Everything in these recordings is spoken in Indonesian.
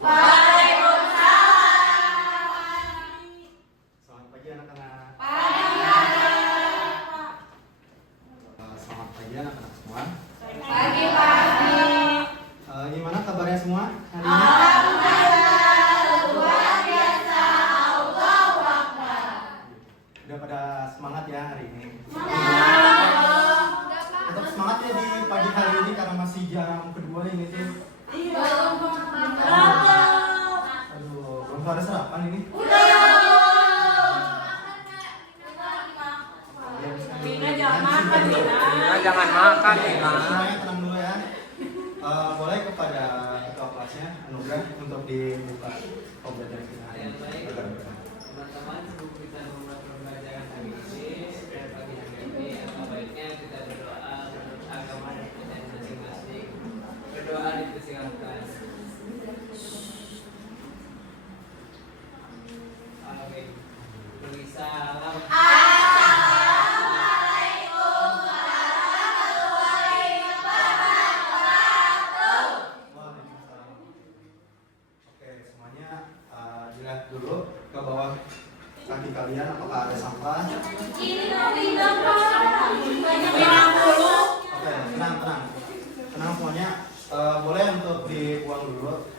Selamat pagi anak-anak. Selamat pagi anak-anak semua. Gimana kabarnya semua hari ini? Udah pada semangat ya hari ini? Tetap semangat ya di pagi hari ini karena masih jam kedua ini tuh. Aduh, belum pada sarapan ini. Jangan makan ya. Semuanya tenang dulu ya. Boleh kepada ketua kelasnya anugerah untuk dibuka pembelajaran kita hari ini. Teman-teman, sebelum kita memulai pembelajaran hari ini, setiap pagi hari ini, alangkah baiknya kita berdoa menurut agama dan kepercayaan masing-masing. Berdoa dipersilakan. Amin. Beri salam. Oke, semuanya dilihat dulu ke bawah kaki kalian apakah ada sampah. Oke, tenang semuanya. Boleh untuk dibuang dulu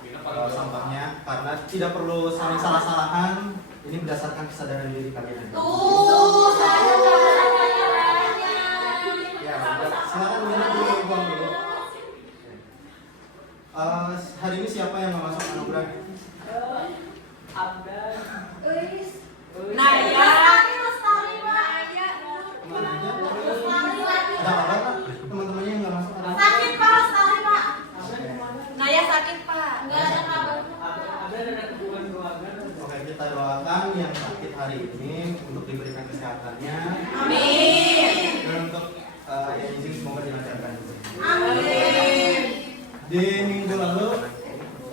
sampahnya karena tidak perlu saling salah-salahan. Ini berdasarkan kesadaran diri kalian. Ya, silakan dibuang dulu. Hari ini siapa yang mau masuk anugerah? Abdan. Ada kabar Pak? Teman-temannya yang nggak masuk ada? Abdan ada hubungan keluarga. Oke, kita doakan yang sakit hari ini untuk diberikan kesehatannya. Dan untuk yang izin semoga dilancarkan. Di minggu lalu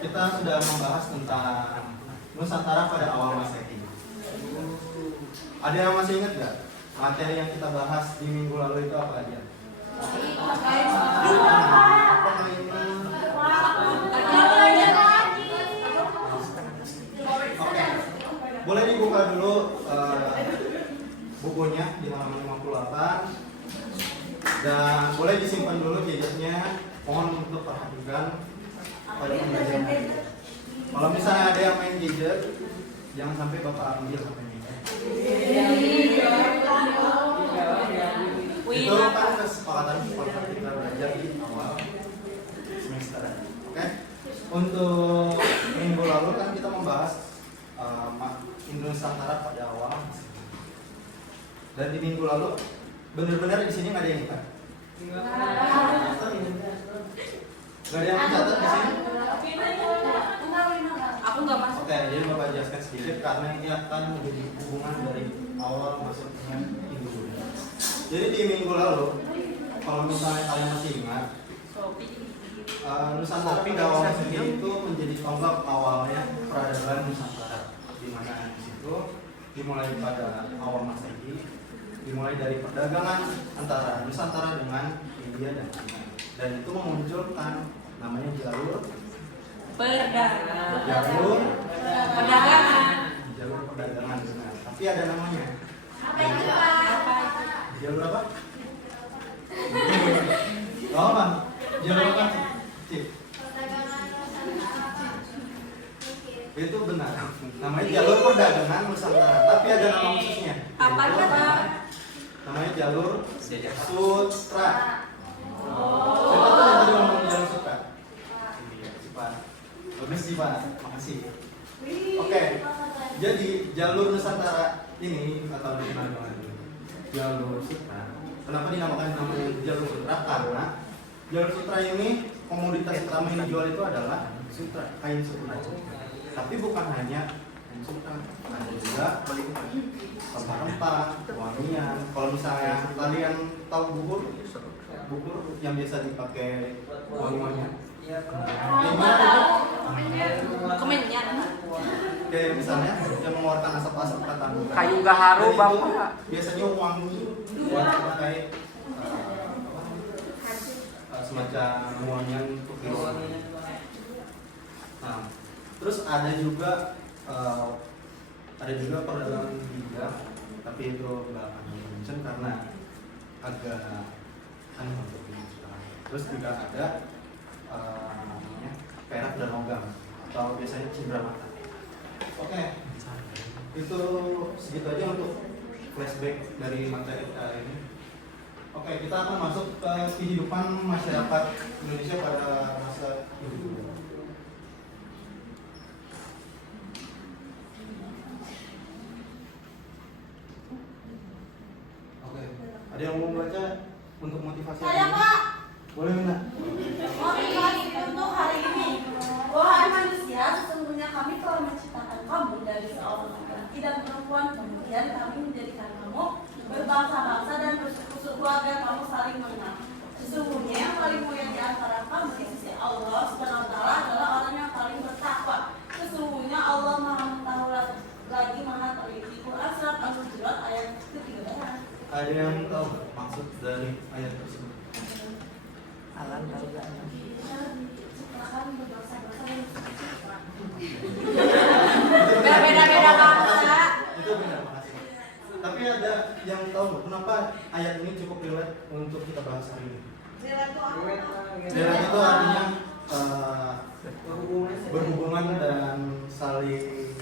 kita sudah membahas tentang Nusantara pada awal Masehi. Ada yang masih ingat nggak materi yang kita bahas di minggu lalu itu apa aja? Oke, boleh dibuka dulu bukunya di halaman 58 dan boleh disimpan dulu gadgetnya. Mohon untuk perhatikan pada pembelajaran hari ini. Kalau misalnya ada yang main gadget, jangan sampai bapak ambil HP-nya. Itu kan kesepakatan kita belajar di awal semester. Oke? Untuk minggu lalu kan kita membahas Nusantara pada awal. Dan di minggu lalu benar-benar di sini nggak ada yang ingat. Gak ada yang mencatat di sini? Aku nggak masuk. Oke, jadi Bapak jelaskan sedikit karena ini akan menjadi hubungan dari awal masuknya Hindu Buddha. Jadi di minggu lalu, kalau misalnya kalian masih ingat, Nusantara pada awal Masehi itu menjadi tonggak awalnya peradaban Nusantara, di mana di situ dimulai pada awal Masehi, dimulai dari perdagangan antara Nusantara dengan India dan China. Dan itu memunculkan namanya jalur Perdagangan. Jalur perdagangan benar. Tapi ada namanya. Jalur apa? Oh, apa? Jalur apa? Cip. Itu benar. Namanya jalur perdagangan Nusantara. Tapi ada nama khususnya. Apa kata? Namanya jalur sutra. Siapa tuh yang tadi ngomong jalur sutra? Pak. Bagus sih Pak. Makasih. Oke. Jadi jalur Nusantara ini atau dinamakan jalur sutra. Kenapa dinamakan namanya jalur sutra? Karena jalur sutra ini komoditas utama yang dijual itu adalah sutra, kain sutra. Tapi bukan hanya kain sutra, ada juga rempah-rempah, wangian. Kalau misalnya kalian tahu bubur yang biasa dipakai wangi-wangian. Kemenyan. Kayak misalnya yang mengeluarkan asap-asap kata Kayu gaharu Bapak. biasanya wangi buat pakai semacam wangian untuk di rumah. Nah, terus Terus ada juga perdagangan bidang, tapi itu nggak akan mention karena agak aneh untuk dimasukkan. Terus juga ada namanya perak dan logam atau biasanya cindera mata. Oke, itu segitu aja untuk flashback dari materi hari ini. Oke, kita akan masuk ke kehidupan masyarakat Indonesia pada masa itu. Oke, ada yang mau baca untuk motivasi? Saya, Pak. Boleh minta? Motivasi untuk hari ini. Wahai manusia, sesungguhnya kami telah menciptakan kamu dari seorang laki-laki dan perempuan. Kemudian kami menjadikan kamu berbangsa-bangsa dan bersuku-suku agar kamu saling mengenal. Sesungguhnya yang paling mulia di antara kamu di sisi Allah Subhanahu wa Ta'ala adalah orang yang paling bertakwa. Sesungguhnya Allah Maha Mengetahui lagi Maha Teliti. Quran surat Al-Hujurat ayat ke-3. Ada yang tahu nggak maksud dari ayat tersebut? Alan tahu gak? Ciptakan berbangsa-bangsa dan bersuku-suku. Beda-beda bangsa. Itu benar, makasih. Tapi ada yang tahu nggak kenapa ayat ini cukup relate untuk kita bahas hari ini? Relate itu artinya berhubungan dan saling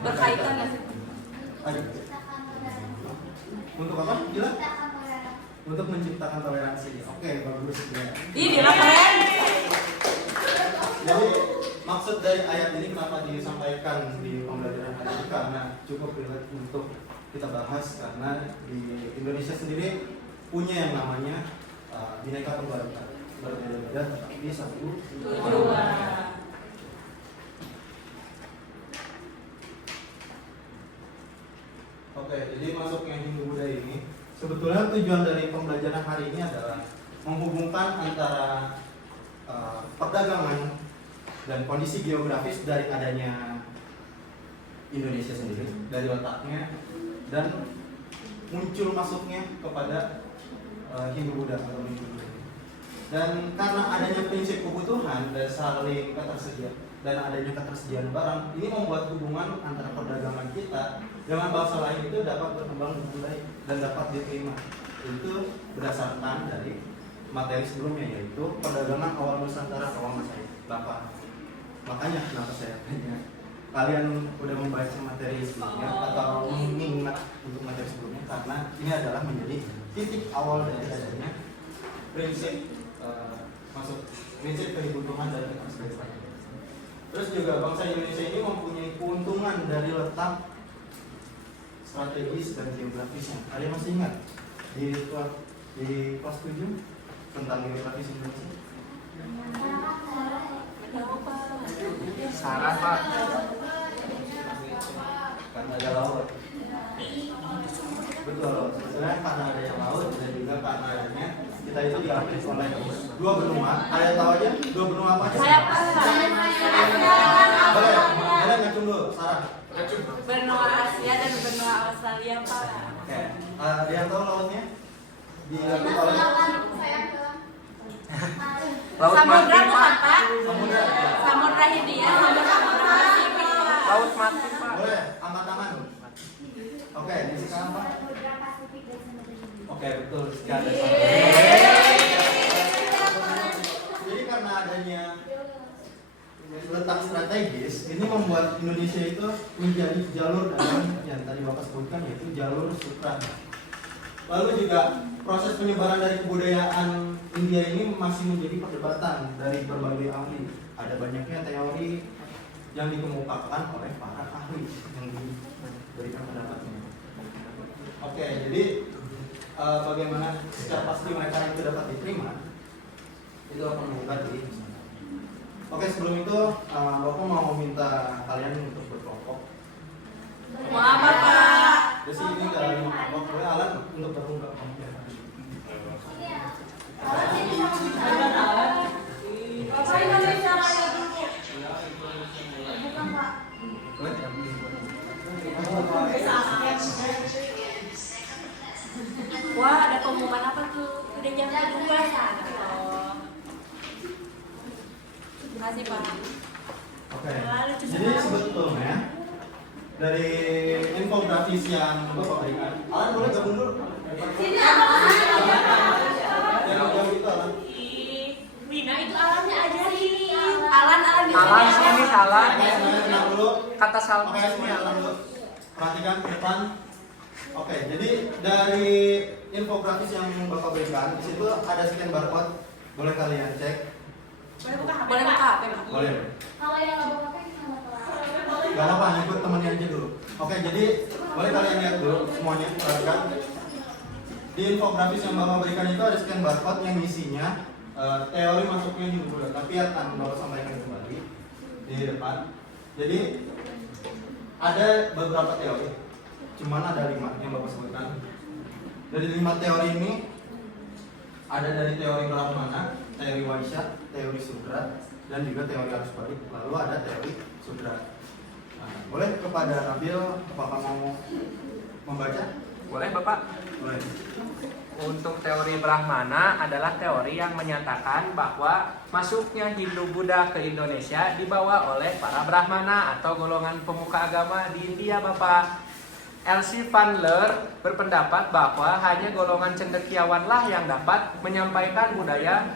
Berkaitan ya sih. Ada. Untuk apa? Gila? Untuk menciptakan toleransi. Oke, bagus ya. Ih, dia keren. Jadi maksud dari ayat ini kenapa disampaikan di pembelajaran hari ini karena cukup relate untuk kita bahas karena di Indonesia sendiri punya yang namanya Bhinneka Tunggal Ika, berbeda-beda tetapi satu Tujuan. Oke, jadi masuknya Hindu Buddha ini sebetulnya tujuan dari pembelajaran hari ini adalah menghubungkan antara perdagangan dan kondisi geografis dari adanya Indonesia sendiri, dari letaknya dan muncul masuknya kepada Hindu Buddha atau Hindu Buddha. Dan karena adanya prinsip kebutuhan dan saling ketersediaan dan adanya ketersediaan barang, ini membuat hubungan antara perdagangan kita dengan bangsa lain itu dapat berkembang dengan baik dan dapat diterima. Itu berdasarkan dari materi sebelumnya, yaitu perdagangan awal Nusantara awal Masai. Bapak, makanya kenapa saya tanya kalian udah membaca materi sebelumnya atau mengingat untuk materi sebelumnya, karena ini adalah menjadi titik awal dari adanya prinsip masuk prinsip kebutuhan dan ketersediaan. Terus juga bangsa Indonesia ini mempunyai keuntungan dari letak strategis dan geografisnya. Ada yang masih ingat di kelas 7 tentang geografis Indonesia? Sarah Pak. Karena ada laut. Betul, sebetulnya karena adanya laut dan juga karena adanya kita itu diapit oleh dua benua. Kalian tahu aja dua benua apa aja? Saya apa? Boleh ngacung dulu, Sarah. Benua Asia dan benua Australia, Pak. Oke, ada yang tahu lautnya? Diapit oleh Laut Samudra mati bukan, Pak. Pak? Samudra. Samudra Hindia, Samudra Pasifik, Pak. Laut mati Pak. Boleh, angkat tangan. Oke, di sekarang Pak. Oke, betul. Sekian. Jadi karena adanya letak strategis, ini membuat Indonesia itu menjadi jalur dalam yang tadi Bapak sebutkan, yaitu jalur sutra. Lalu juga proses penyebaran dari kebudayaan India ini masih menjadi perdebatan dari berbagai ahli. Ada banyaknya teori yang dikemukakan oleh para ahli yang diberikan pendapatnya. Oke, jadi bagaimana secara pasti mereka itu dapat diterima, itu akan menggugat di sana. Oke, sebelum itu Bapak mau minta kalian untuk berkelompok. Mau apa, Pak? Jadi ini dalam kelompok, boleh Alan untuk berkelompok. Bapak Indonesia Raya dulu. Bukan, Pak. Boleh? Wah, ada pengumuman apa tuh? Udah jam 2 sana. Oh. Terima kasih, Pak. Oke, Oke. Jadi sebetulnya dari infografis yang Bapak berikan, Alan boleh gabung dulu. Sini apa? Yang jauh itu Alan. Wina itu alamnya ajarin. Alan Alan sini salah. Semuanya tenang dulu. Kata Salma Oke, sini semuanya tenang Alan. dulu. Perhatikan ke depan. Oke, jadi dari infografis yang Bapak berikan, di situ ada scan barcode. Boleh kalian cek. Boleh buka HP? Boleh buka HP, Pak? Boleh. Kalau yang nggak bawa HP sama telat. Gak apa-apa, ikut temennya aja dulu. Oke, jadi boleh kalian lihat dulu semuanya, perhatikan. Di infografis yang Bapak berikan itu ada scan barcode yang isinya teori masuknya Hindu Buddha. Tapi akan Bapak sampaikan kembali di depan. Jadi ada beberapa teori, cuman ada 5 yang Bapak sebutkan. Dari 5 teori ini ada dari teori Brahmana, teori Vaishya, teori Sudra, dan juga teori arus balik. Lalu ada teori Sudra. Nah, boleh kepada Nabil, apakah mau membaca? Boleh Bapak? Boleh. Untuk teori Brahmana adalah teori yang menyatakan bahwa masuknya Hindu-Buddha ke Indonesia dibawa oleh para Brahmana atau golongan pemuka agama di India, Bapak. L.C. Van Leer berpendapat bahwa hanya golongan cendekiawanlah yang dapat menyampaikan budaya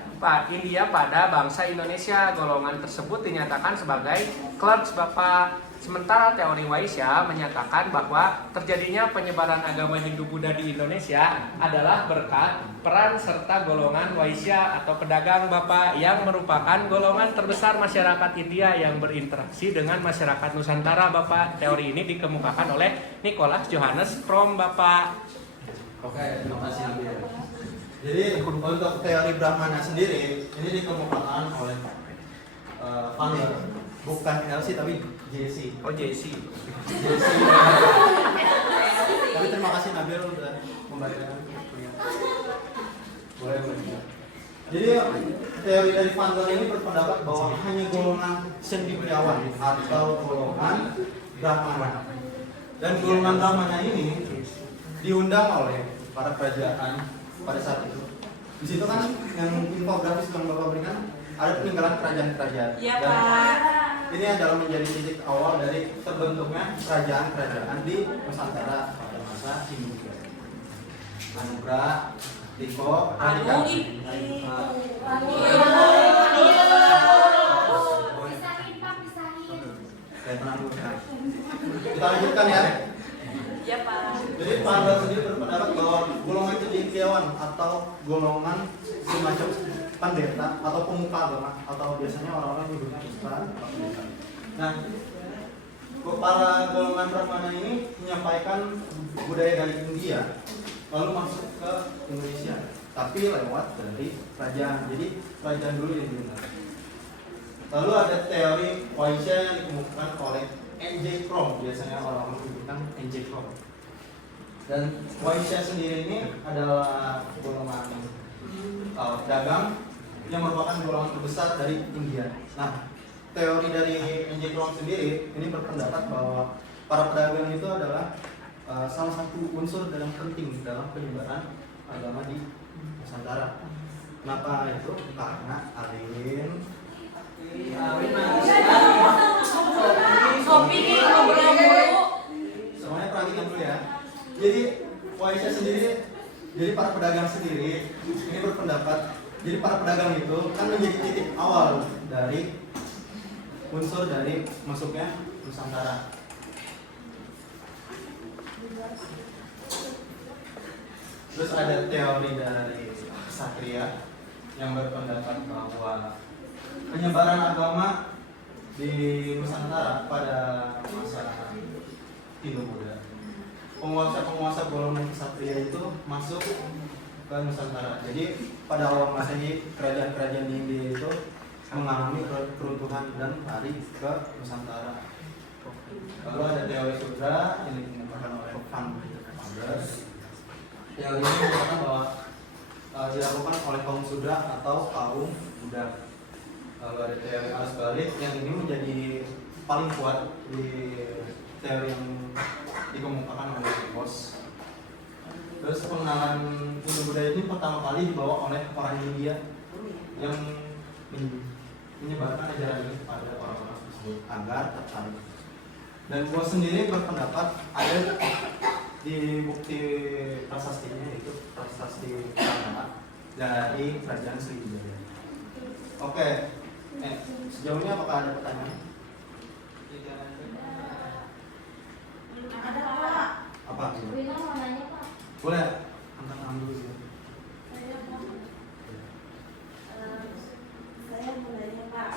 India pada bangsa Indonesia. Golongan tersebut dinyatakan sebagai clerks, Bapak. Sementara teori Vaishya menyatakan bahwa terjadinya penyebaran agama Hindu-Buddha di Indonesia adalah berkat peran serta golongan Vaishya atau pedagang, Bapak, yang merupakan golongan terbesar masyarakat India yang berinteraksi dengan masyarakat Nusantara, Bapak. Teori ini dikemukakan oleh Nicholas Johannes Fromm, Bapak. Oke, terima kasih Nabil. Jadi untuk teori Brahmana sendiri ini dikemukakan oleh Van Leer, bukan LC tapi JC. Oh, JC. JC. Tapi terima kasih Nabil udah membacakan. Boleh. Jadi teori dari Van Leer ini berpendapat bahwa hanya golongan cendekiawan atau golongan Brahmana. Dan golongan Brahmana ini diundang oleh para kerajaan pada saat itu. Di situ kan yang infografis yang Bapak berikan ada peninggalan kerajaan-kerajaan. Iya, Dan Pak. ini adalah menjadi titik awal dari terbentuknya kerajaan-kerajaan di Nusantara pada masa Hindu. Anugrah, Tiko, Radika. Tenang dulu. Kita lanjutkan ya. Iya, Pak. Jadi Van Leer sendiri berpendapat bahwa golongan cendekiawan atau golongan semacam pendeta atau pemuka agama atau biasanya orang-orang yang menyebutnya ustaz atau pendeta. Nah, para golongan Brahmana ini menyampaikan budaya dari India lalu masuk ke Indonesia, tapi lewat dari kerajaan. Jadi kerajaan dulu yang digunakan. Lalu ada teori Vaishya yang dikemukakan oleh N.J. Fromm, biasanya orang-orang menyebutkan N.J. Fromm. Dan Vaishya sendiri ini adalah golongan dagang yang merupakan golongan terbesar dari India. Nah, teori dari N.J. Fromm sendiri ini berpendapat bahwa para pedagang itu adalah salah satu unsur dalam penting dalam penyebaran agama di Nusantara. Kenapa itu? Karena Alin Kopi nih, ngobrol mulu. semuanya perhatikan dulu ya. Jadi Vaishya sendiri, jadi para pedagang sendiri ini berpendapat, jadi para pedagang itu kan menjadi titik awal dari unsur dari masuknya Nusantara. Terus ada teori dari Ksatria yang berpendapat bahwa penyebaran agama di Nusantara pada masa Hindu-Buddha, penguasa-penguasa golongan Ksatria itu masuk ke Nusantara. Jadi pada awal Masehi kerajaan-kerajaan di India itu mengalami keruntuhan dan lari ke Nusantara. Lalu ada teori Sudra yang dikemukakan oleh Van Leer. Teori ini mengatakan bahwa dilakukan oleh kaum Sudra atau kaum Buddha. Lalu ada teori arus balik yang ini menjadi paling kuat di teori yang dikemukakan oleh Bos. Terus pengenalan Hindu Buddha ini pertama kali dibawa oleh orang India yang menyebarkan ajaran ini kepada orang-orang tersebut agar tertarik. Dan gua sendiri berpendapat ada di bukti prasastinya, yaitu prasasti Pramana dari Kerajaan Sriwijaya. Oke, sejauh ini apakah ada pertanyaan? Ada Pak. Apa? Wina mau nanya Pak. Boleh, angkat tangan dulu sih. Saya mau nanya Pak,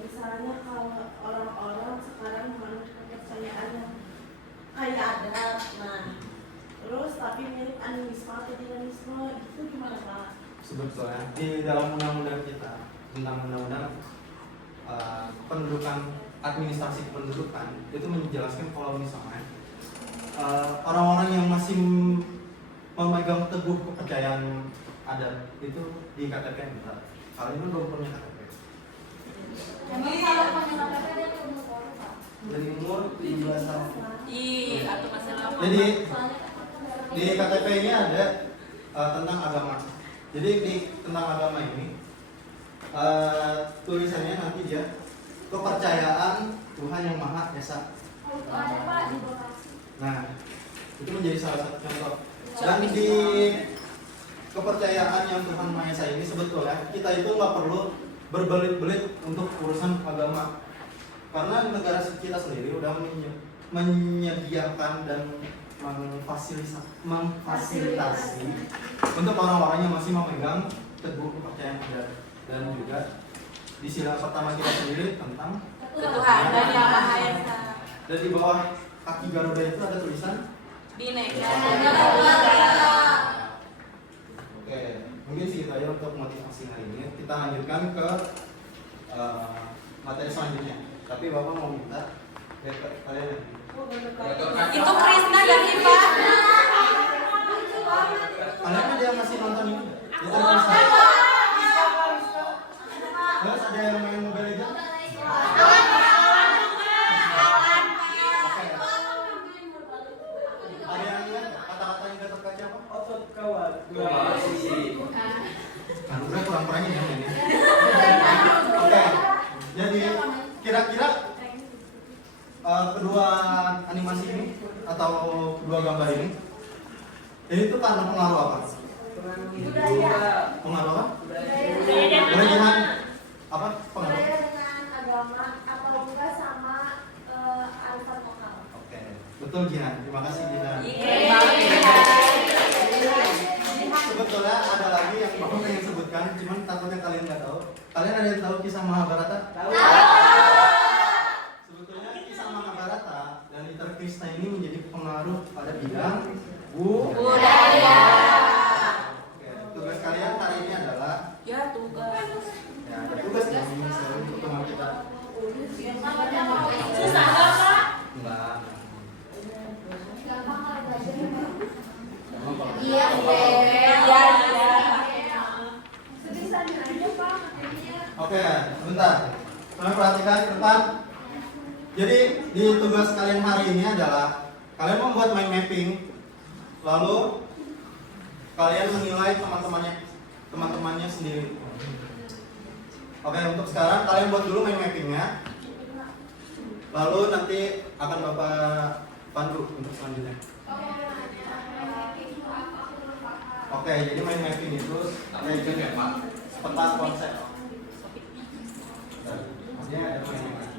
misalnya kalau orang-orang sekarang menganut kepercayaan yang kayak adat, nah terus tapi mirip animisme atau dinamisme, itu gimana Pak? Sebetulnya di dalam undang-undang kita tentang undang-undang pendudukan, administrasi kependudukan itu menjelaskan kalau misalnya orang-orang yang masih memegang teguh kepercayaan adat itu di KTP enggak. Kalau ini belum punya KTP. Emang kalau punya KTP dia tuh umur berapa Pak? Dari umur 17 tahun. Ih, atau masih lama. Jadi Soalnya kan di KTP ini ada tentang agama. Jadi di tentang agama ini tulisannya nanti dia kepercayaan Tuhan yang Maha Esa. itu ada Pak di Bekasi. Nah, itu menjadi salah satu contoh. Dan di kepercayaan yang Tuhan Maha Esa ini sebetulnya kita itu nggak perlu berbelit-belit untuk urusan agama, karena negara kita sendiri udah menyediakan dan memfasilitasi untuk orang-orang yang masih memegang teguh kepercayaan adat. Dan juga di sila pertama kita sendiri tentang Ketuhanan yang Maha Esa. dan di bawah kaki Garuda itu ada tulisan Bineka. Oke, mungkin segitu aja untuk motivasi hari ini. Kita lanjutkan ke materi selanjutnya. Tapi Bapak mau minta kalian Itu Krisna dan Pak. kalian ada yang masih nonton ini? Itu Krisna. Terus ada yang main Mobile Legends? Ada yang ingat kata-kata yang Gatot Kaca apa? Otot kawan. Udah kurang-kurang ini yang ini. Oke, jadi kira-kira kedua animasi ini atau kedua gambar ini tuh karena pengaruh apa? Pengaruh apa? Budaya apa? Pengaruh? Budaya dengan agama atau enggak sama arifan lokal. Oke, betul Jihan. Terima kasih Jihan. Sebetulnya ada lagi yang Bapak pengen sebutkan, cuman takutnya kalian nggak tahu. Kalian ada yang tahu kisah Mahabharata? Tahu. Sebetulnya kisah Mahabharata dan liter Krishna ini menjadi pengaruh pada bidang budaya. Oke, tugas kalian hari ini adalah Ya tugas. ya ada tugas yang ini untuk teman kita. Susah nggak Pak? Enggak. Gampang kalau belajar. Iya. Iya. Sebisanya aja Pak materinya. Oke, sebentar. Kalian perhatikan ke depan. Jadi di tugas kalian hari ini adalah kalian membuat mind mapping, lalu kalian menilai teman-temannya sendiri. Oke, untuk sekarang kalian buat dulu mind mappingnya, lalu nanti akan Bapak pandu untuk selanjutnya. Oke, jadi mind mapping itu peta konsep. Maksudnya ada mind mapping.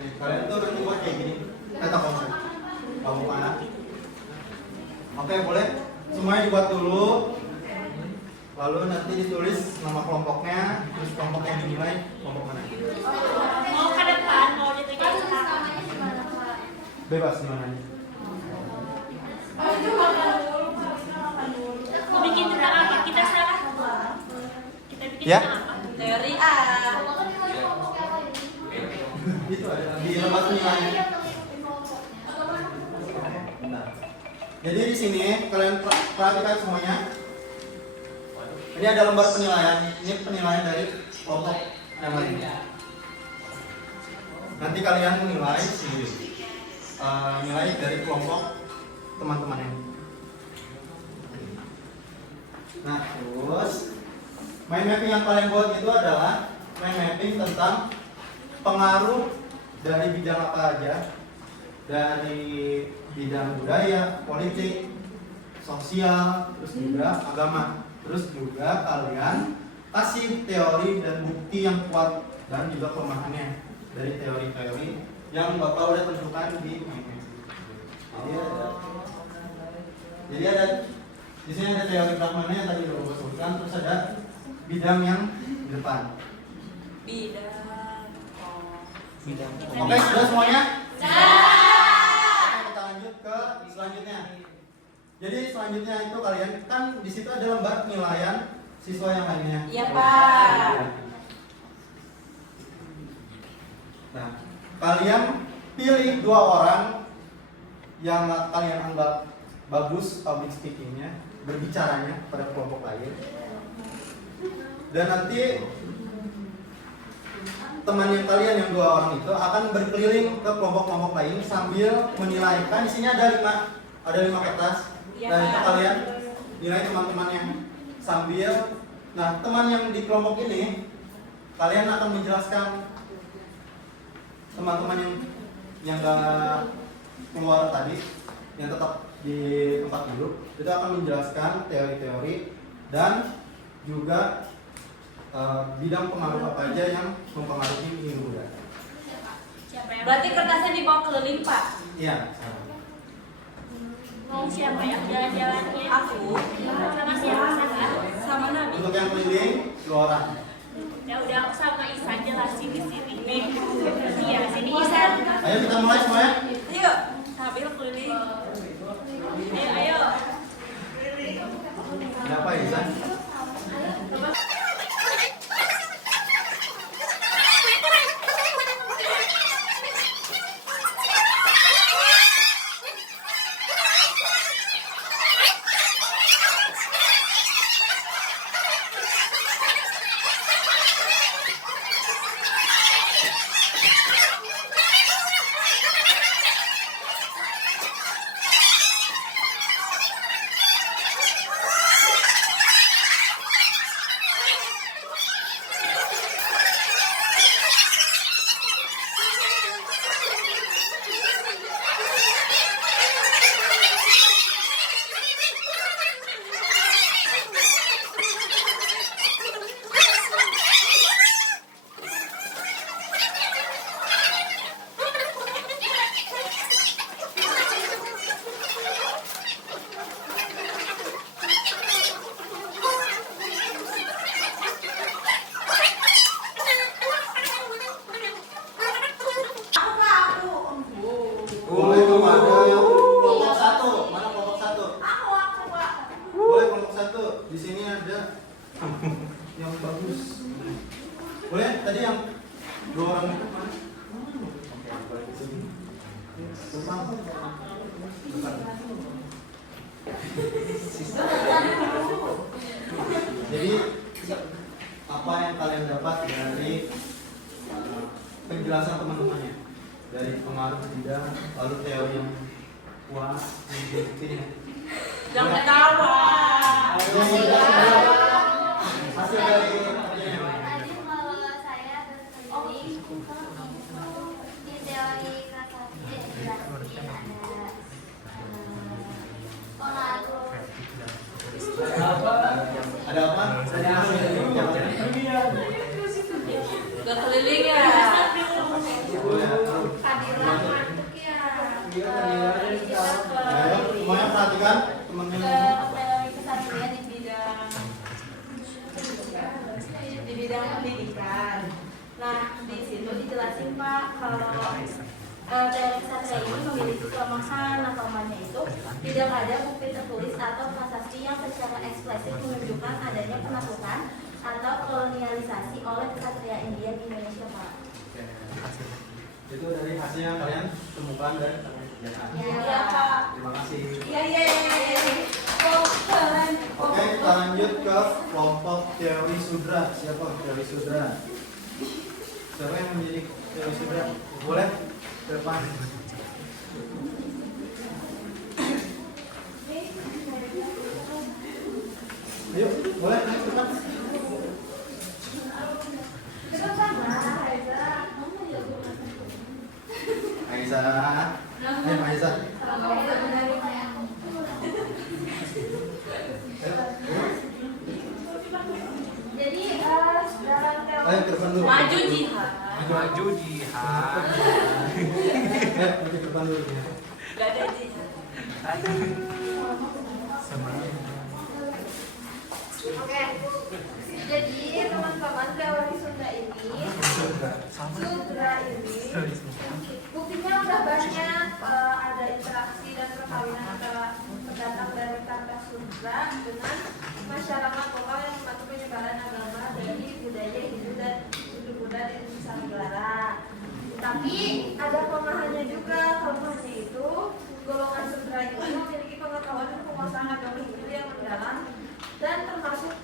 Nih, kalian tuh nanti buat kayak gini, peta konsep. Kamu mana? Oke, boleh. Semuanya dibuat dulu. Lalu nanti ditulis nama kelompoknya, terus kelompok yang dinilai kelompok mana. Mau ke depan, mau di tengah. Namanya gimana Pak? Bebas gimana? Bikin tentang apa? Kita salah. Kita bikin Ya. tentang apa? Teori A. Kalau kan nilai kelompoknya apa ini? Itu ada di lembar penilaian. Bentar. Jadi di sini kalian perhatikan semuanya. Ini ada lembar penilaian. Ini penilaian dari kelompok yang lain. Nanti kalian menilai sendiri. Nilai dari kelompok teman-teman ini. Nah, terus Mind mapping yang kalian buat itu adalah mind mapping tentang pengaruh dari bidang apa aja, dari bidang budaya, politik, sosial, terus juga agama. Terus juga kalian kasih teori dan bukti yang kuat dan juga kelemahannya dari teori-teori yang Bapak udah tentukan di mind mapping. Jadi ada di sini ada teori Brahmana yang tadi udah Bapak sebutkan, terus ada bidang yang di depan. Bidang. Oke, sudah semuanya? Oke, kita lanjut ke selanjutnya. Jadi selanjutnya itu kalian kan di situ ada lembar penilaian siswa yang lainnya. Iya, Pak. Nah, kalian pilih 2 orang yang kalian anggap bagus public speakingnya, berbicaranya pada kelompok lain. Dan nanti teman yang kalian yang 2 orang itu akan berkeliling ke kelompok-kelompok lain sambil menilai. Kan di sini ada 5 kertas. Iya, Dan itu Pak. kalian nilai teman-teman yang sambil. Nah, teman yang di kelompok ini kalian akan menjelaskan teman-teman yang gak keluar tadi, yang tetap di tempat duduk, itu akan menjelaskan teori-teori dan juga bidang pengaruh apa aja yang mempengaruhi Hindu Buddha. Berarti kertasnya dibawa keliling, Pak. Iya. Mau siapa yang jalan-jalannya? Aku Sama siapa sana? sama Nabi. Untuk yang keliling 2 orang. Ya udah aku sama Isan jelasin di sini. Nih. Iya, sini Isan. Ayo kita mulai semuanya. Yuk, sambil keliling. Ayo. Siapa Izan? Boleh tuh ada yang kelompok 1. Mana kelompok 1? Aku. Boleh kelompok 1. Di sini ada yang bagus. Boleh tadi yang 2 orang itu mana? Oke, boleh di sini. Tentang jadi apa yang kalian dapat dari penjelasan teman-temannya, dari pengaruh bidang, lalu teori yang kuat, yang buktinya. Jangan ketawa. Hasil dari kerjanya. Tadi kalau saya bersendiri di teori kasasi jelasin ada pengaruh Ada apa? Ada hasil dari kerjanya. Udah keliling ya. Boleh. kehadiran mantuk ya. Ayo, semuanya perhatikan temennya. Teori kesatria di bidang pendidikan. Nah, di situ dijelasin Pak kalau teori kesatria ini memiliki kelemahan. Nah, kelemahannya itu tidak ada bukti tertulis atau prasasti yang secara eksplisit menunjukkan adanya penaklukan atau kolonialisasi oleh kesatria India di Indonesia, Pak. Itu dari hasil yang kalian temukan dari kerjaan. Iya, Pak. Terima kasih. Iya. Oh, keren. Oke, kita lanjut ke kelompok teori sudra. Siapa teori sudra? Siapa yang menjadi teori sudra? Boleh ke depan. Ayo, boleh naik cepat. Aiza. Aiza. Jadi dalam teori Ayo ke depan dulu. Maju jihad. Maju jihad. Maju ke depan dulu ya. Gak ada jihad. Oke. Jadi teman-teman teori Sunda ini, Sudra ini, buktinya udah banyak ada interaksi dan perkawinan antara pendatang dari Kartasudra dengan masyarakat lokal yang membantu penyebaran agama dari budaya Hindu dan suku Buddha di Nusantara. Tapi ada kelemahannya juga. Kelemahannya itu golongan Sudra itu memiliki pengetahuan dan penguasaan agama Hindu yang mendalam dan termasuk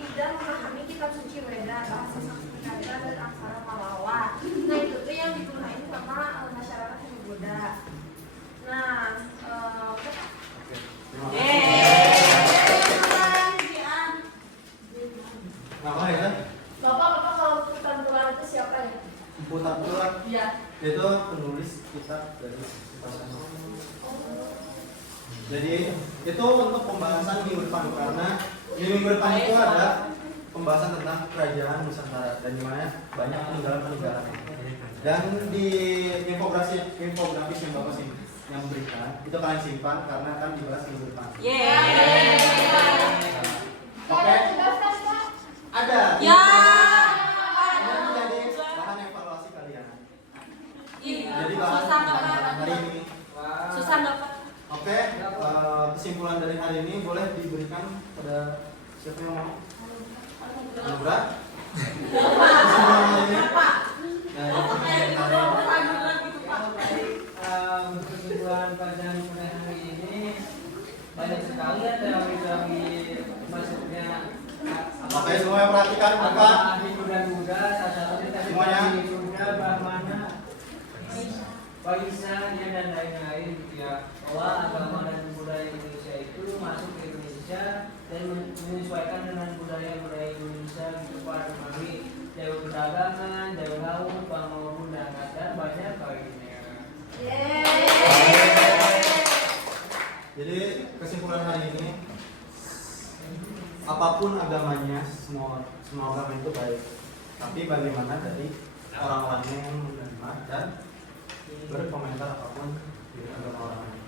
tidak memahami kitab suci Weda, bahasa Sanskerta dan aksara Pallawa. Nah itu tuh yang digunain sama masyarakat Hindu Buddha. Nah, Nama ya? Bapak kalau putar bulan itu siapa ya? Putar Tulang. Iya. Itu penulis kitab dari Pasano. Jadi itu untuk pembahasan minggu depan karena di minggu depan itu ada pembahasan tentang kerajaan Nusantara dan di mana banyak peninggalan-peninggalan. Dan di infografis yang Bapak yang berikan itu kalian simpan karena akan dibahas minggu depan. Oke? Ada. Ya. Ini menjadi bahan evaluasi kalian. Iya. Jadi bahan Susah nggak, Pak? hari ini. Susah nggak, Pak? Oke, kesimpulan dari hari ini boleh diberikan pada siapa yang mau? Berat? Kesimpulan hari ini? Kesimpulan pada hari ini banyak sekali ya teori-teori masuknya. Oke, semuanya perhatikan Bapak. Hindu dan Buddha, salah satunya tadi Semuanya. Hindu Buddha, Brahmana, Vaisya dan lain-lain gitu ya. Bahwa agama dan budaya Indonesia itu masuk ke Indonesia dan menyesuaikan dengan budaya-budaya Indonesia gitu Pak. Melalui jalur perdagangan, jalur laut, maupun darat dan banyak lainnya. Jadi kesimpulan hari ini, apapun agamanya, semua agama itu baik. Tapi bagaimana dari orang-orangnya yang menerima dan berkomentar apapun di agama orang lain.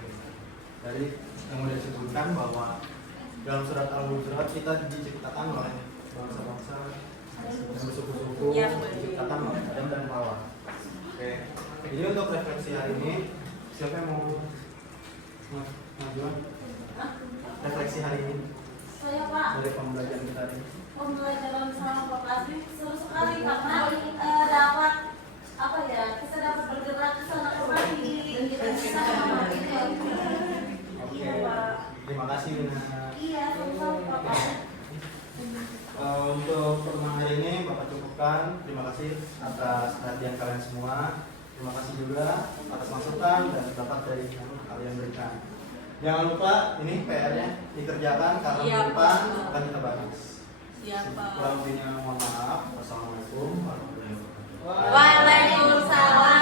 Dari yang sudah disebutkan bahwa dalam surat Al-Hujurat kita diciptakan oleh bangsa-bangsa dan bersuku-suku, diciptakan oleh Adam dan Hawa. Oke. Jadi untuk refleksi hari ini, siapa yang mau ngajuan? Refleksi hari ini Saya Pak, dari pembelajaran kita ini. pembelajaran sama Pak Asri seru sekali karena dapat apa ya, kita dapat bergerak ke sana kemari dan kita bisa memahami teori. Oke. Terima kasih Bina. Iya, sama-sama Pak. Untuk pertemuan hari ini Bapak cukupkan. Terima kasih atas perhatian kalian semua. Terima kasih juga atas masukan dan pendapat dari yang kalian berikan. Jangan lupa ini PR-nya dikerjakan karena Iya, minggu depan Pak. akan kita bahas. Siapa? Kurang lebihnya mohon maaf. Wassalamualaikum warahmatullahi wabarakatuh. Waalaikumsalam.